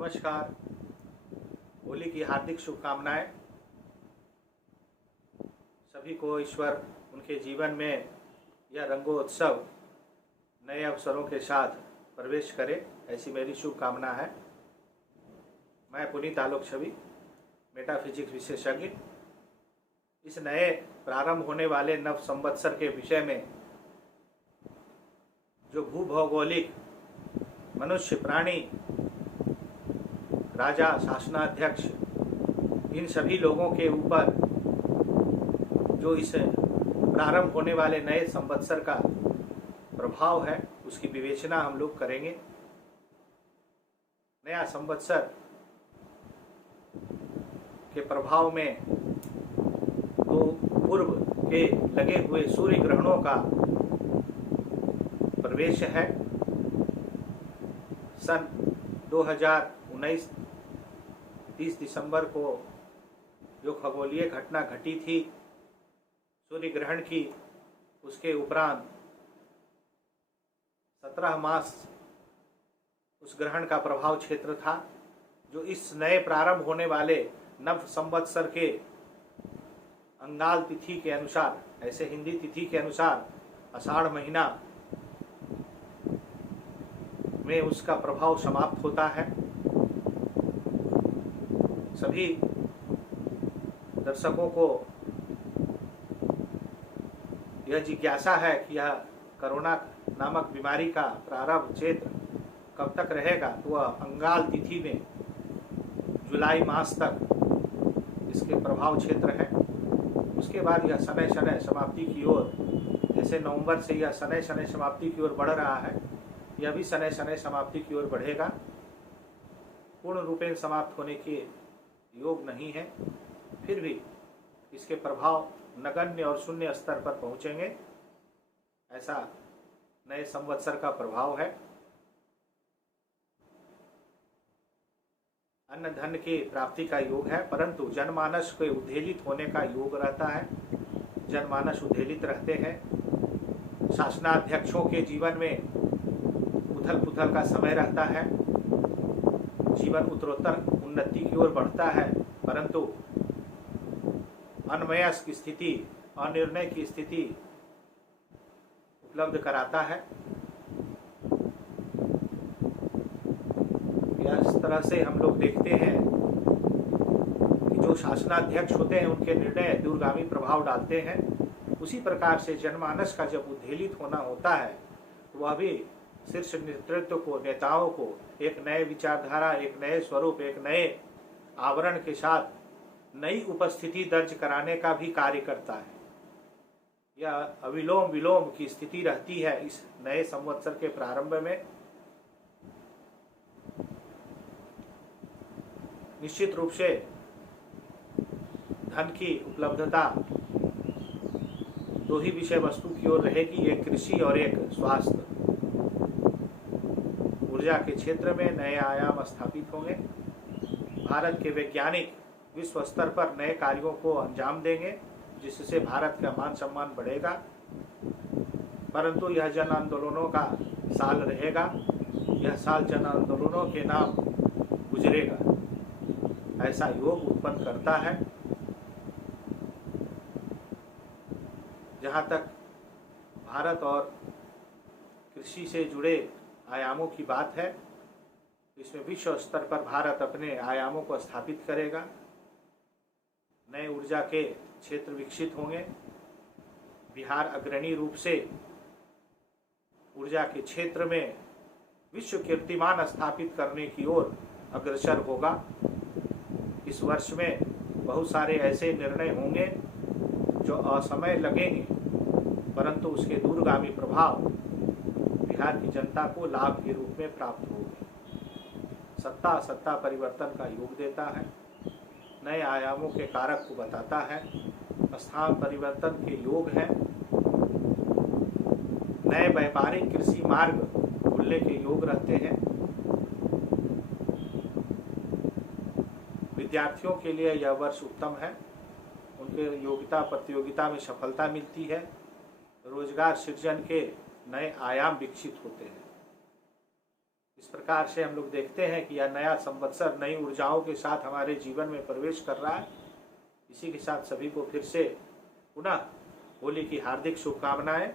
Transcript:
नमस्कार। होली की हार्दिक शुभकामनाएं। सभी को ईश्वर उनके जीवन में यह रंगोत्सव नए अवसरों के साथ प्रवेश करे, ऐसी मेरी शुभकामना है। मैं पुनीत आलोक छवि, मेटाफिजिक्स विशेषज्ञ, इस नए प्रारंभ होने वाले नव संवत्सर के विषय में जो भूभौगोलिक मनुष्य, प्राणी, राजा, शासनाध्यक्ष, इन सभी लोगों के ऊपर जो इस प्रारंभ होने वाले नए संवत्सर का प्रभाव है, उसकी विवेचना हम लोग करेंगे। नया संवत्सर के प्रभाव में तो पूर्व के लगे हुए सूर्य ग्रहणों का प्रवेश है। सन 2019 30 दिसंबर को जो खगोलीय घटना घटी थी सूर्य ग्रहण की, उसके उपरांत 17 मास उस ग्रहण का प्रभाव क्षेत्र था, जो इस नए प्रारंभ होने वाले नव संवत्सर के अंगाल तिथि के अनुसार, ऐसे हिंदी तिथि के अनुसार आषाढ़ महीना में उसका प्रभाव समाप्त होता है। सभी दर्शकों को यह जिज्ञासा है कि यह कोरोना नामक बीमारी का प्रारंभ क्षेत्र कब तक रहेगा, तो वह अंगाल तिथि में जुलाई मास तक इसके प्रभाव क्षेत्र है। उसके बाद यह शनै शनै समाप्ति की ओर, जैसे नवंबर से यह शनै शनै समाप्ति की ओर बढ़ रहा है, यह भी शनै शनै समाप्ति की ओर बढ़ेगा। पूर्ण रूपेण समाप्त होने के योग नहीं है, फिर भी इसके प्रभाव नगण्य और शून्य स्तर पर पहुंचेंगे, ऐसा नए संवत्सर का प्रभाव है। अन्न धन की प्राप्ति का योग है, परंतु जनमानस के उद्वेलित होने का योग रहता है। जनमानस उद्वेलित रहते हैं। शासनाध्यक्षों के जीवन में उथल पुथल का समय रहता है। जीवन उत्तरोत्तर उन्नति की ओर बढ़ता है, परंतु अनमयस की स्थिति, अनिर्णय की स्थिति उपलब्ध कराता है। इस तरह से हम लोग देखते हैं कि जो शासनाध्यक्ष होते हैं उनके निर्णय दूरगामी प्रभाव डालते हैं। उसी प्रकार से जनमानस का जब उद्वेलित होना होता है, तो वह भी शीर्ष नेतृत्व को, नेताओं को एक नए विचारधारा, एक नए स्वरूप, एक नए आवरण के साथ नई उपस्थिति दर्ज कराने का भी कार्य करता है। यह अविलोम विलोम की स्थिति रहती है इस नए संवत्सर के प्रारंभ में। निश्चित रूप से धन की उपलब्धता दो ही विषय वस्तु की ओर रहेगी, एक कृषि और एक स्वास्थ्य। ऊर्जा के क्षेत्र में नए आयाम स्थापित होंगे। भारत के वैज्ञानिक विश्व स्तर पर नए कार्यों को अंजाम देंगे, जिससे भारत का मान सम्मान बढ़ेगा। परंतु यह जन आंदोलनों का साल रहेगा। यह साल जन आंदोलनों के नाम गुजरेगा, ऐसा योग उत्पन्न करता है। जहाँ तक भारत और कृषि से जुड़े आयामों की बात है, इसमें विश्व स्तर पर भारत अपने आयामों को स्थापित करेगा। नए ऊर्जा के क्षेत्र विकसित होंगे। बिहार अग्रणी रूप से ऊर्जा के क्षेत्र में विश्व कीर्तिमान स्थापित करने की ओर अग्रसर होगा। इस वर्ष में बहुत सारे ऐसे निर्णय होंगे जो असमय लगेंगे, परंतु उसके दूरगामी प्रभाव बिहार की जनता को लाभ के रूप में प्राप्त होंगे। सत्ता परिवर्तन का योग देता है, नए आयामों के कारक को बताता है। स्थान परिवर्तन के योग हैं। नए व्यापारिक कृषि मार्ग खुलने के योग रहते हैं। विद्यार्थियों के लिए यह वर्ष उत्तम है। उनके योग्यता प्रतियोगिता में सफलता मिलती है। रोजगार सृजन के नए आयाम विकसित होते हैं। इस प्रकार से हम लोग देखते हैं कि यह नया संवत्सर नई ऊर्जाओं के साथ हमारे जीवन में प्रवेश कर रहा है। इसी के साथ सभी को फिर से पुनः होली की हार्दिक शुभकामनाएं।